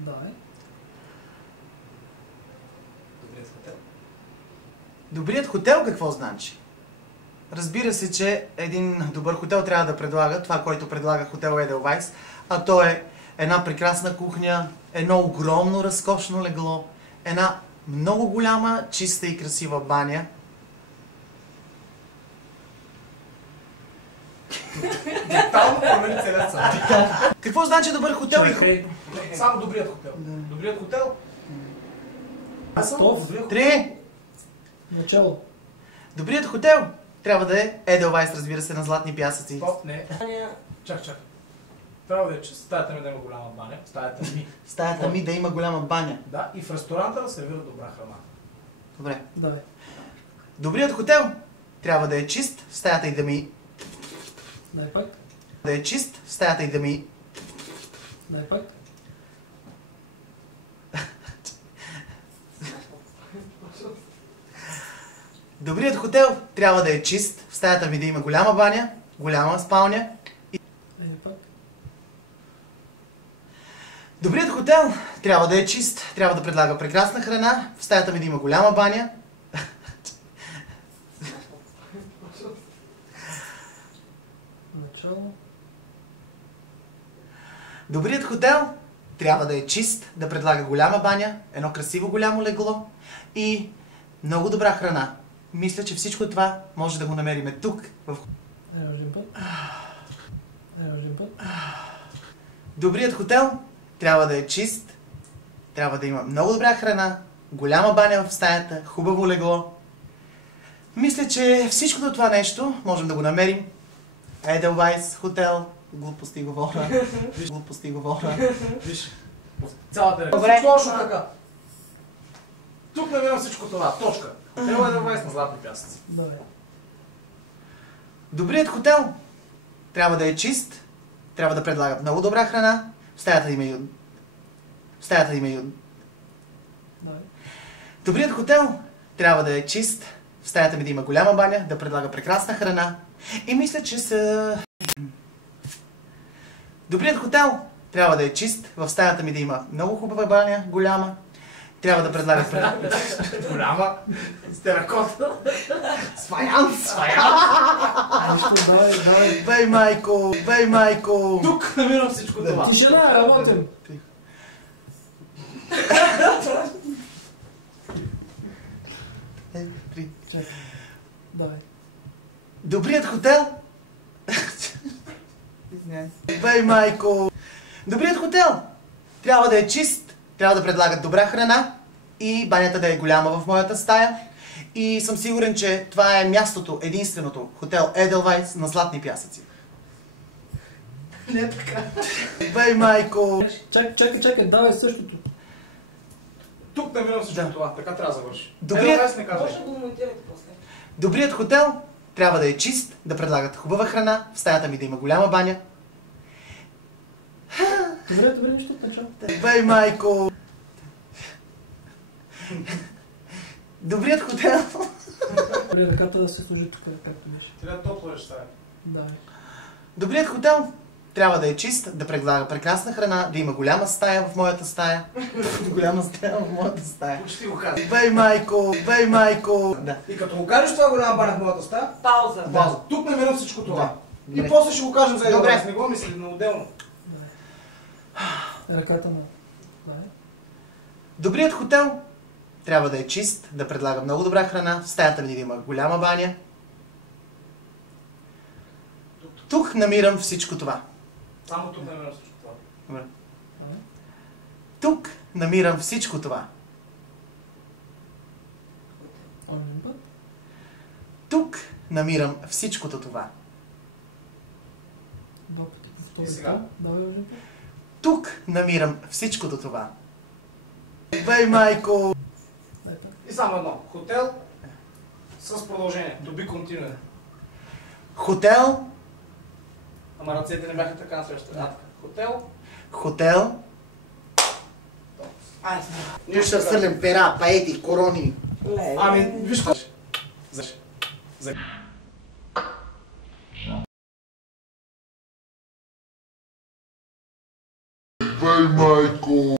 Да, е. Добрият хотел. Добрият хотел какво значи? Разбира се, че един добър хотел трябва да предлага това, което предлага хотел Edelweiss, а то е една прекрасна кухня, едно огромно разкошно легло, една много голяма, чиста и красива баня. Детално промени целият сън. Какво значи добър хотел и Само добрият хотел. Добрият хотел. Аз съм Стоп. добрият хотел. Три! Начало. Добрият хотел трябва да е Edelweiss, разбира се, на златни пясъци. Стоп, не. Чак. Трябва да е чист. Стаята ми да има голяма баня. Стаята ми. Стаята ми да има голяма баня. Да, и в ресторанта да сервира добра храна. Добре. Да, е. Добрият хотел трябва да е чист, стаята и да ми... Да, е пак. Да е чист, стаята и да ми... Да, е пак. Добрият хотел трябва да е чист, в стаята ми да има голяма баня, голяма спалня. Да, е пак. Добрият хотел трябва да е чист, трябва да предлага прекрасна храна, в стаята ми да има голяма баня. Начало. Добрият хотел трябва да е чист, да предлага голяма баня, едно красиво голямо легло и много добра храна. Мисля, че всичко това може да го намерим тук, в... Един път. Един път. Добрият хотел трябва да е чист, трябва да има много добра храна, голяма баня в стаята, хубаво легло. Мисля, че всичкото това нещо можем да го намерим. Edelweiss хотел. Глупости говоря. Глупости говоря. Виж, цялата реклама. Добре. Всичко точно така. Тук намирам всичко това. Точка. Хотел Edelweiss на златни пясъци. Да, е. Добрият хотел трябва да е чист, трябва да предлага много добра храна, в стаята да има и... В стаята да има и... Да, е. Добрият хотел трябва да е чист, в стаята ми да има голяма баня, да предлага прекрасна храна и мисля, че са... Добрият хотел трябва да е чист, в стаята ми да има много хубава баня, голяма, трябва да предлага... Голяма. С теракота. Сваянс! Нищо, давай. Бей майко! Бей майко! Тук намирам всичко това. Тишина, работим. Три. Чакай. Давай. Добрият хотел... Бей майко! Добрият хотел трябва да е чист, трябва да предлага добра храна и банята да е голяма в моята стая. И съм сигурен, че това е мястото, единственото хотел Edelweiss на златни пясъци. Не така. Бей майко! Чакай, давай същото. Тук намирам всичко Да. това. Така трябва да завърши. Добрият- Edelweiss не казвай. Може да го монтирате после. Добрият хотел трябва да е чист, да предлагат хубава храна, в стаята ми да има голяма баня. Добре, нищо от начало. Бей майко! Добрият хотел... Добре, ръката да се служи тук, както беше. Трябва топло ще стане. Да, е. Добрият хотел трябва да е чист, да предлага прекрасна храна, да има голяма стая в моята стая. Голяма стая в моята стая. Почти го казах. Бей майко! Бей майко! Да. И като го кажеш това голяма баня в моята стая, Пауза. база. Тук намирам всичко това. Добре. И после ще го кажем за Добре. Edelweiss. Не го мисли на отделно. Да, е. Ръката на... Да, е. Добрият хотел трябва да е чист, да предлага много добра храна, в стаята ми да има голяма баня. Тук намирам всичко това. Само тук намирам всичко това. Добре. Да, е. Тук намирам всичко това. Още един път. Тук намирам всичкото това. Два пъти И повтори. сега? Давай още един път. Тук намирам всичкото това. Бей майко! Дай така. И само едно. Хотел с продължение. To be continued. Хотел, Ама ръцете не бяха така на следващата. Да. Хотел. хотел. Айде. Ние ще свърлям пера, паети, корони. Леле. Ами, виж какво. Бей майко!